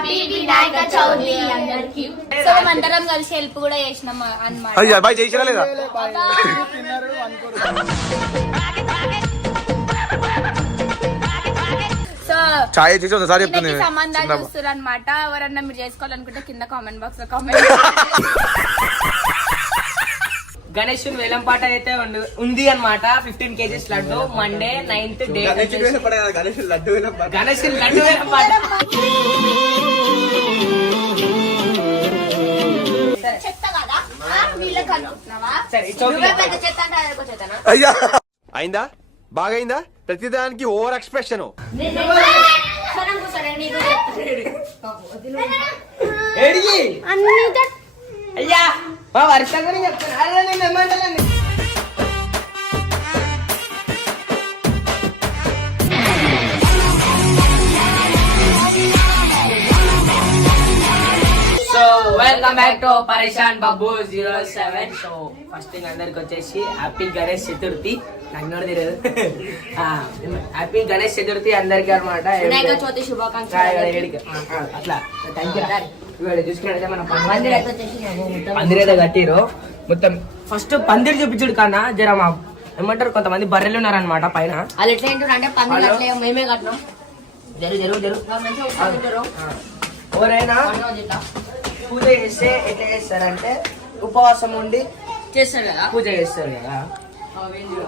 Happy Vinayaka Chavithi అందరికి. So అందరం కలిసి హెల్ప్ కూడా చేసినాం అన్నమాట. సో సంబంధాలు చూస్తారు అనమాట. ఎవరన్నా మీరు చేసుకోవాలనుకుంటే కింద కామెంట్ బాక్స్ లో కామెంట్. గణేష్ వేలం పాట అయితే ఉంది అన్నమాట. 15 kgs laddu. Monday 9th day Ganesh laddu వేలం పాట. అయిందా? బాగైందా? ప్రతిదానికి ఓవర్ ఎక్స్ప్రెషన్. అయ్యా వర్షంగా చెప్తాను. సో వెల్కమ్ బ్యాక్ టు పరేషాన్ బాబు 07. సో ఫస్ట్ థింగ్ అందరికి వచ్చేసి హ్యాపీ గణేష్ చతుర్థి. నాకు కూడా తెలియదు. హ్యాపీ గణేష్ చతుర్థి అందరికి అనమాట. అట్లా థ్యాంక్ యూ. చూసుకున్నట్టయితే మన పందిరైతే కట్టిరు మొత్తం. ఫస్ట్ పందిరి చూపించుడు కన్నా జర మా ఏమంటారు కొంతమంది బర్రెలు ఉన్నారనమాట పైన. వాళ్ళు ఎట్లా ఏంటంటే పందిరి మేమే కట్టినాం. ఎవరైనా పూజ చేస్తే ఎట్లా చేస్తారంటే ఉపవాసం ఉండి చేస్తారు కదా, పూజ చేస్తారు కదా.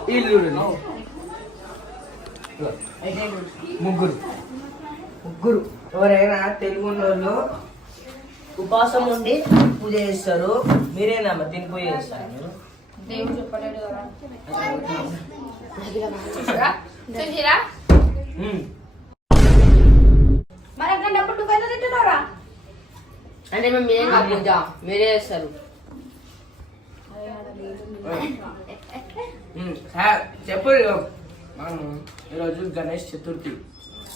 వీళ్ళు ముగ్గురు ఎవరైనా తెలుగు వాళ్ళు ఉపవాసం ఉండి పూజ చేస్తారు. మీరేనమ్మా దీని పూజ చేస్తారు. దేవుడు చెప్పలేడు కదా. మరి అట్లాంటప్పుడు నువ్వైనా తింటున్నారా అంటే మేము మీరేం కాదు మీరే చేస్తారు. చెప్పు ఈరోజు గణేష్ చతుర్థి.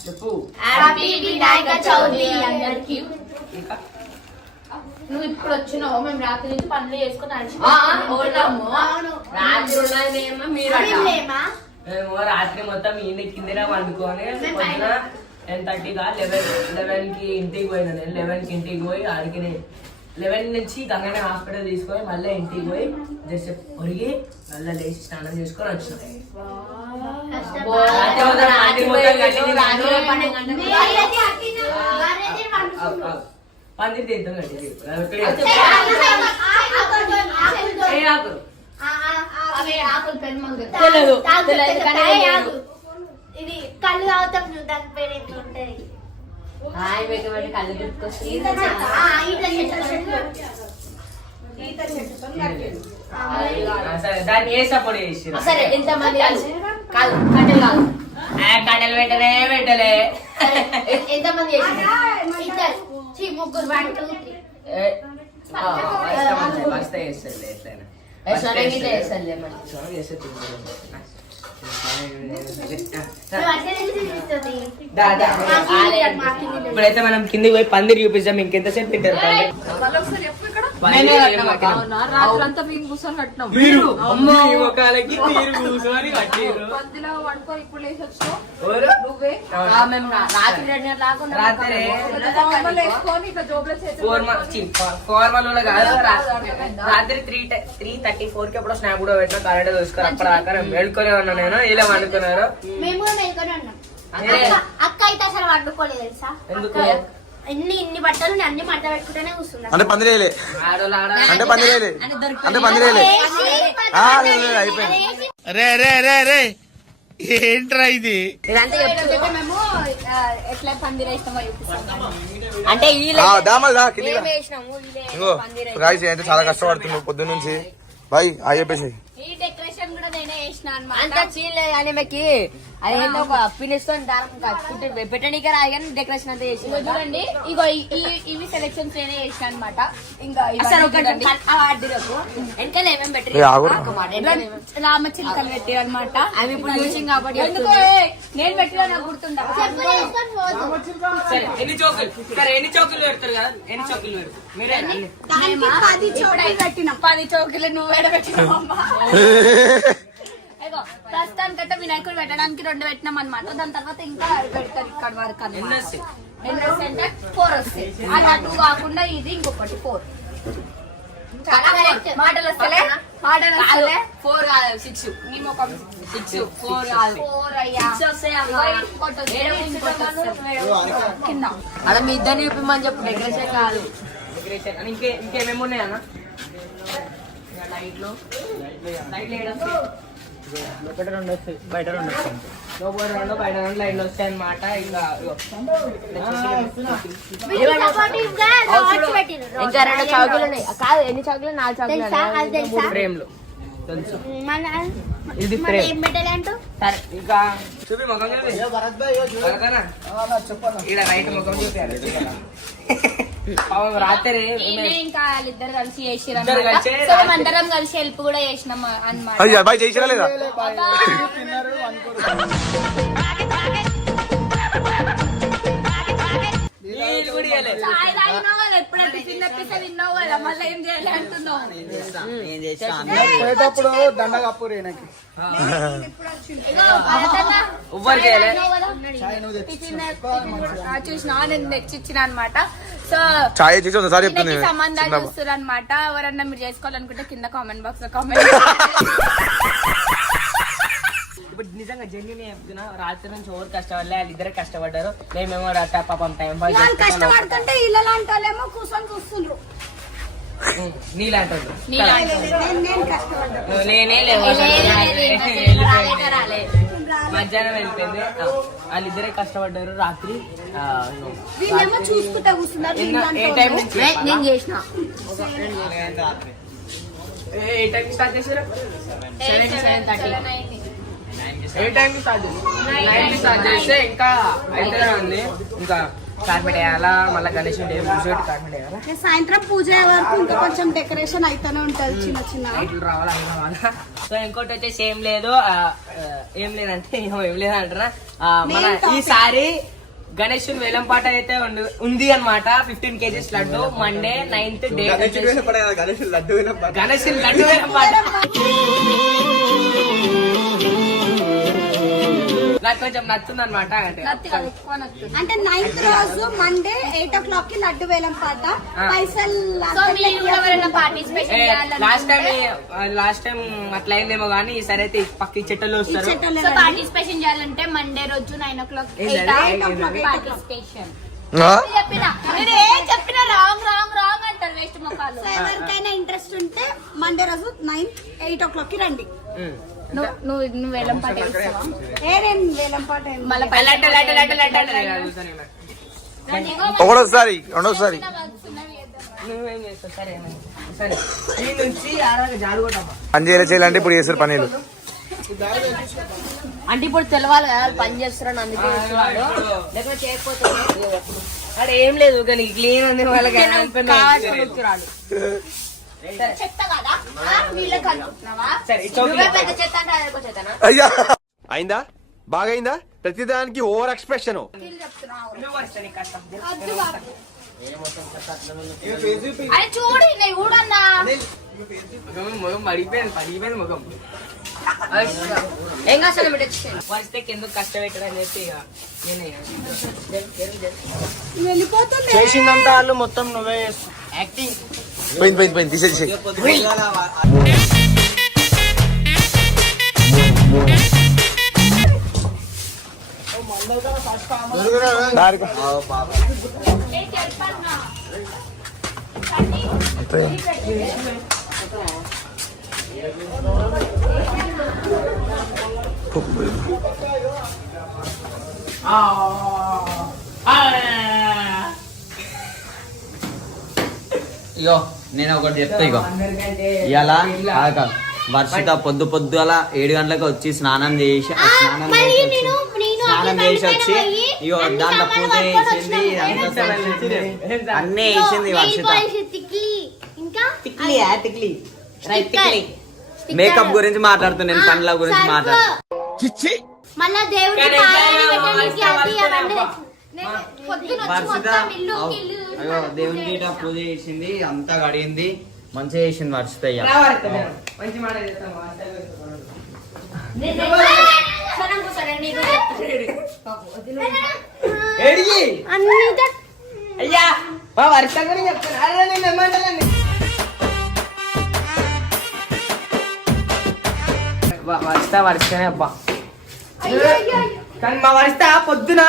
చెప్పు హ్యాపీ వినాయక చవితి అందరికి. నువ్వు ఇప్పుడు వచ్చినావు, మేము రాత్రి నుంచి పనులు చేసుకుని రాత్రి మొత్తం ఈయన కిందనే వండుకొని 10:30గా 11కి ఇంటికి పోయినా. నేను 11కి ఇంటికి పోయి ఆడికి 11 నుంచి గంగనే హాస్పిటల్ తీసుకొని మళ్ళీ ఇంటికి పోయి జస్ట్ ఒరిగి మళ్ళీ లేచి స్నానం చేసుకొని వచ్చిన. పందిరి తీర్థం కట్టి ఇది కళ్ళు తాగుతాం దాని పేరు ఎట్లా ఉంటది? కళ్ళు గుర్తుకొచ్చి దాన్ని ఏ సపోర్ట్ చేసి సరే ఎంతమంది కాదు కట్టెలు కాదు కట్టెలు పెట్టలే ఎంతమంది ముగ్గురు 1 2 3 వస్తే చేస్తారు ఎట్లయినా. ఇప్పుడైతే మనం కిందికి పోయి పందిరి చూపిస్తాం. ఇంకెంతసేపు తింటారు రాత్రి 3:34కి ఎప్పుడో స్నాప్ కూడా పెట్టినా కరెంట్ చూసుకొని అప్పటిదాకా మేల్కొనే ఉన్నా నేను. ఇలా వండుకున్నారు. అక్క అయితే అసలు వండుకోలేదు తెలుసా? ఎందుకు? ఇన్ని బట్టలు అన్ని మడత పెట్టుకుంటూనే కూర్చున్నా. అంటే పందిరేలే ఏంట్రా ఇది? మేము ఎట్లా పందిరి వేసినామో అంటే చాలా కష్టపడుతున్నావు పొద్దున్న నుంచి బాయ్. చెప్పేసి ఈ డెకరేషన్ కూడా నేనే చేసిన అంత చీలేదు కానీ మాకి అదేంటో ఒక పినిస్తో దారం కట్టుకుంటే పెట్టడానికి రాయి కానీ డెకరేషన్ అంతా చేసి చూడండి. ఇగో ఇవి సెలెక్షన్స్ నేనే చేసిన అనమాట. ఇంకా వెనకాల ఏమేమి పెట్టి రామ చిలుకలు పెట్టి అనమాట. అవి ఇప్పుడు చూసి కాబట్టి ఎందుకు నేను పెట్టినా నాకు గుర్తుందా? ఎన్ని చౌకులు పెడతారు కదా? ఎన్ని చౌకులు పెడతారు? 10 చౌకీలు నువ్వు పెట్టినావమ్మా. ప్రస్తుతానికంటే వినాయకుడు పెట్టడానికి 2 పెట్టినాం అనమాట. దాని తర్వాత ఇంకా పెడతారు ఇక్కడ వరకు. ఇన్నోసెంట్ 4 వస్తాయి. అలా 2 కాకుండా ఇది ఇంకొకటి 4. మాటలు వస్తలే 4 కాదు 6. నీ ముఖం 6 4 కాదు 4 అయ్యా 6 వస్తాయి. కింద అలా మీ ఇద్దరిని చూపిమని చెప్పు. డెకరేషన్ కాదు, డెకరేషన్ అని ఇంకేమేమి ఉన్నాయన్న? లైట్లు లోపల 2 వస్తాయి, బయట 2 వస్తాయి. లోపల 2 బయట 2 లైట్లు వస్తాయి అన్నమాట. ఇంకా ఇంకా 2 చౌకీలు ఉన్నాయి. కాదు ఎన్ని చౌకీలు? 4 చౌకీలు ఫ్రేమ్లు తెలుసు. ఇది ఫ్రేమ్. సరే ఇంకా చూపి ముఖం చూపి. ఇక్కడ రైట్ ముఖం చూపించాలి. రాత్రి ఇంకా వాళ్ళిద్దరు కలిసి చేసిరు ఇద్దరు కలిసి అన్నమాట. అందరం కలిసి హెల్ప్ కూడా చేసినాం అన్నమాట. అయ్యా బాయ్ చేసిరా లేదా? చాయ్ తాగినావు కదా, ఎప్పుడైనా టిఫిన్ తెప్పిస్తే తిన్నావు కదా, మళ్ళీ ఏం చేయాలి అంటున్నావు. పోయేటప్పుడు దండ కప్పు రేనకి చూసినా నేను తెచ్చిచ్చిన అనమాట. సో చాయ్ చేసి ఒకసారి చెప్తాను. సంబంధాలు చూస్తారు అనమాట. ఎవరన్నా మీరు చేసుకోవాలనుకుంటే కింద కామెంట్ బాక్స్ లో కామెంట్. ఇప్పుడు నిజంగా జెన్యున్ చెప్తున్నా, రాత్రి నుంచి ఎవరు కష్టపడలే, వాళ్ళిద్దరే కష్టపడ్డారు. మేమేమో రాత్రి పాపం టైం పాస్ కష్టపడుతుంటే ఇళ్ళ లాంటి వాళ్ళేమో కూర్చొని చూస్తుండ్రు. నీలాంటి నేనే మధ్యాహ్నం వెళ్ళిపోయింది. వాళ్ళిద్దరే కష్టపడ్డారు రాత్రి. చూసుకుంటా కూర్చున్నారు. ఏ టైం నుంచి నేను చేసిన ఏ టైం స్టార్ట్ చేశారు? 7:30. ఏ టైం స్టార్ట్ చేశారు? 9 స్టార్ట్ చేస్తే ఇంకా అయితే ఉంది. ఇంకా కార్పెట్ వేయాలా, మళ్ళీ గణేష్ కార్పెట్ వేయాలా, సాయంత్రం పూజ వరకు ఇంకా కొంచెం డెకరేషన్ అయితేనే ఉంటది చిన్న చిన్న లైట్లు రావాలా రావాలా. సో ఇంకోటి వచ్చేసి ఏం లేదు, ఏం లేదంటే ఏం లేదంటారా, మన ఈసారి గణేష్ వేలంపాట అయితే ఉంది అన్నమాట. 15 kgs laddu. Monday 9th date Ganesh laddu వేలంపాట. నాకు కొంచెం నచ్చుంది అనమాట. అంటే 9th రోజు మండే 8 o'clock కి లడ్డు వేలం పాట. పైసలు లాస్ట్ టైం అట్లా అయిందేమో కానీ ఈసారి అయితే పక్క చెట్టలు వస్తారు. పార్టిసిపేషన్ చేయాలంటే మండే రోజు 9 o'clock పార్టిసిపేషన్ చెప్పిన రాంగ్ అంటారు. వేస్ట్ మొక్కలు. ఎవరికైనా ఇంట్రెస్ట్ ఉంటే మండే రోజు 8 o'clock కి రండి. నువ్వు వేలం పాట నేను వేలం పాట ఒకటోసారి రెండోసారి నువ్వేం చేస్తావు? సరే సరే ఈ నుంచి జాడు కొట్టమ్మా. పని చేయాలంటే ఇప్పుడు చేస్తారు పనులు. అంటే ఇప్పుడు తెలవాలి కదా పని చేస్తున్నాను, అందుకే లేకపోతే చేయకపోతే అక్కడ ఏం లేదు కానీ క్లీన్ ఉంది వాళ్ళకి. చెత్త కదా వీళ్ళకి అనుకుంటున్నావా? పెద్ద చెత్త అంటే అదే చెత్తనా? అయ్యా అయిందా? బాగైందా? ప్రతిదానికి ఓవర్ ఎక్స్ప్రెషన్. అది చూడు ఊడన్నా ముఖం పడిపోయింది ముఖం. ఏం కాదు వస్తే ఎందుకు కష్టపెట్టడని చెప్పి వెళ్ళిపోతుంది. చేసిందంతా వాళ్ళు మొత్తం నువ్వే యాక్టింగ్. పోయింది తీసేసి ఇగో నేను ఒకటి చెప్తా. ఇగో ఇలా వర్షిత పొద్దుల 7 గంటలకు వచ్చి స్నానం చేసి వచ్చి ఇగో దాంట్లో పూజ చేసింది, అన్నీ వేసింది వర్షిత. మేకప్ గురించి మాట్లాడుతున్నా, నేను పండ్ల గురించి మాట్లాడుతున్నా. మళ్ళా దేవుడికి వర్షిత అయ్యో దేవునికి పూజ చేసింది, అంతా కడిగింది, మంచిగా చేసింది వర్షిత. మంచి మాట చేస్తాం ఏడికి అన్ని అయ్యా మా వర్ష కూడా చెప్తాను. అరే నేను ఏమంటానండి వర్షనే అబ్బా. కానీ మా వర్ష పొద్దున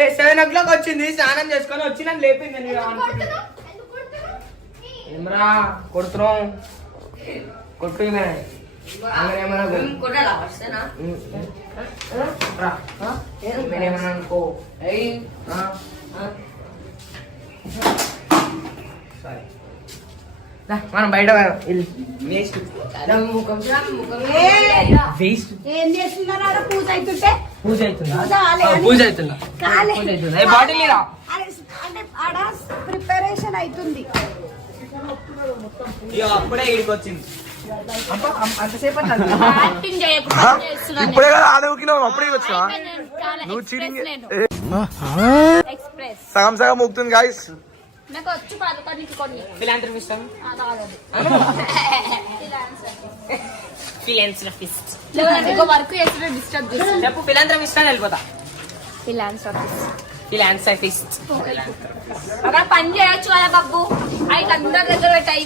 7 o'clock వచ్చింది, స్నానం చేసుకొని వచ్చి నన్ను లేపింది. ఏమరా కొడుతున్నాం కొట్టు ఏమన్నా అనుకో. మనం బయట వేస్ట్ ఏం చేస్తున్నారు? పూజ అవుతుంటే పూజ అవుతుందా? కాలే. పూజ అవుతుందా? కాలే. పూజ అవుతుందా? బాటిల్ రా. అంటే ఆడ ప్రిపరేషన్ అవుతుంది. అప్పుడే ఇడికి వచ్చింది. అంతసేపు యాక్టింగ్ చేయకుండా చేస్తున్నాను. ఇప్పుడే కదా ఆడే ఊకినావు, అప్పుడే వచ్చినా చాలా నువ్వు చీటింగ్. ఎక్స్ప్రెస్ సగం సగం ఊకుతుంది గాయస్. నాకు వచ్చి పదకొండుకి కొన్ని ఫిలాంథ్రఫిస్ట్ ఫిలాంథ్రఫిస్ట్ లేదంటే ఇంకో వర్క్ చేస్తుంటే డిస్టర్బ్ చేస్తాను. చెప్పు ఫిలాంథ్రఫిస్ట్ అని వెళ్ళిపోతా. ఫిలాంథ్రఫిస్ట్ అక్కడ పని చేయొచ్చు కదా బాబు. అయితే అందరి దగ్గర టైం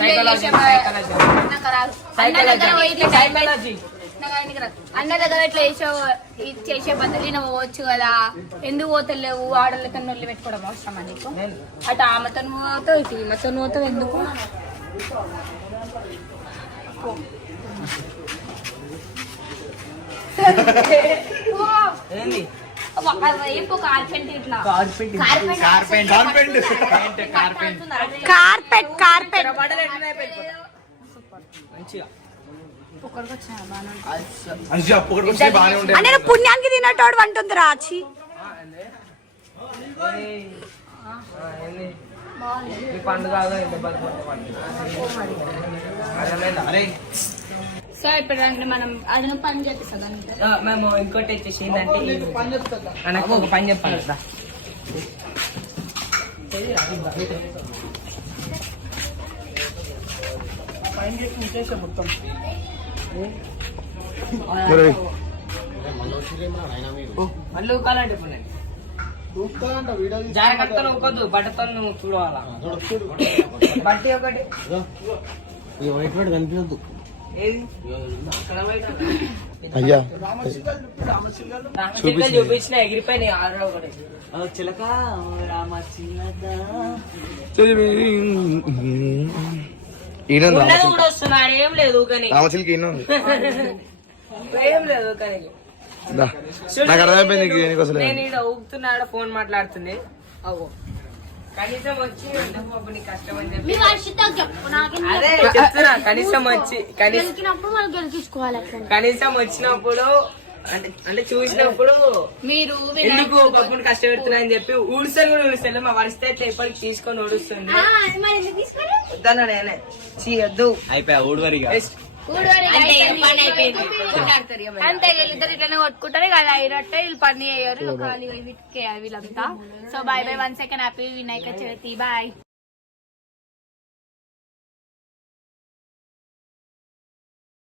నాకు రాదు. అన్న దగ్గర పోయి ఇట్లా టైం నాకు ఆయనకి రాదు. అన్న దగ్గర ఇట్లా చేసే బదులు నేను పోవచ్చు కదా. ఎందుకు పోతలేవు? ఆడలతో నొల్లి పెట్టుకోవడం అవసరమా నీకు? అటు ఆమెతో పోతావు, ఇటు ఈమెతో పోతావు. ఎందుకు? ఏంది రేపు కార్పెంట్ ఇట్లా కార్పెట్ బట్టలు ఎట్లా పెట్టుకుంటా మంచిగా. బాగానే ఉంటాయి. అంటే నువ్వు పుణ్యానికి తినటోడు అంటుంది రాచి. ఈ పండుగ సో ఇప్పుడు మనం అదన పని చేపిస్తాం. మేము ఇంకోటి వచ్చేసి ఏంటంటే నాకు ఒక పని చెప్పాలి కదా. మళ్ళీ ఊకాలంటే ఇప్పుడు నేను జాగ్రత్త ఊకొద్దు, బట్టతో నువ్వు చూడాలా. బట్టి ఒకటి ఏది అయ్యా రామచిలుకలు చూపించిన ఎగిరిపోయినాయి. ఆర్డర్ ఒకటి చిలక రామ చిలక ఈయన ఉన్నది కూడా వస్తున్నాడు. ఏం లేదు కానీ రామచిలికి ఈయన ఉంది. ఏం లేదు కానీ నాకు అర్థమైపోయింది నీకు అసలు. నేను ఈడ ఊపుతున్నాడు, ఫోన్ మాట్లాడుతుంది. అగో కనీసం వచ్చి బాబు నీ కష్టం అని చెప్పి అదే చెప్తున్నా. కనీసం వచ్చి కనీసం వచ్చినప్పుడు అంటే చూసినప్పుడు మీరు ఎందుకు పప్పుని కష్టపెడుతున్నా అని చెప్పి ఊడుస్తాను కూడా ఊడుస్తాను. మా వరిస్తే అయితే ఎప్పటికి తీసుకొని ఊడుస్తుంది. వద్దన్నా నేనే చీయద్దు అయిపోయా ఊడువరిగా. అంతే వీళ్ళిద్దరు ఇట్లనే కొట్టుకుంటారు కదా. అయినట్టే వీళ్ళు పని చేయరు, ఖాళీగా వీటికి వీళ్ళంతా. So bye bye. 1 second happy Vinayaka Chavithi. Bye.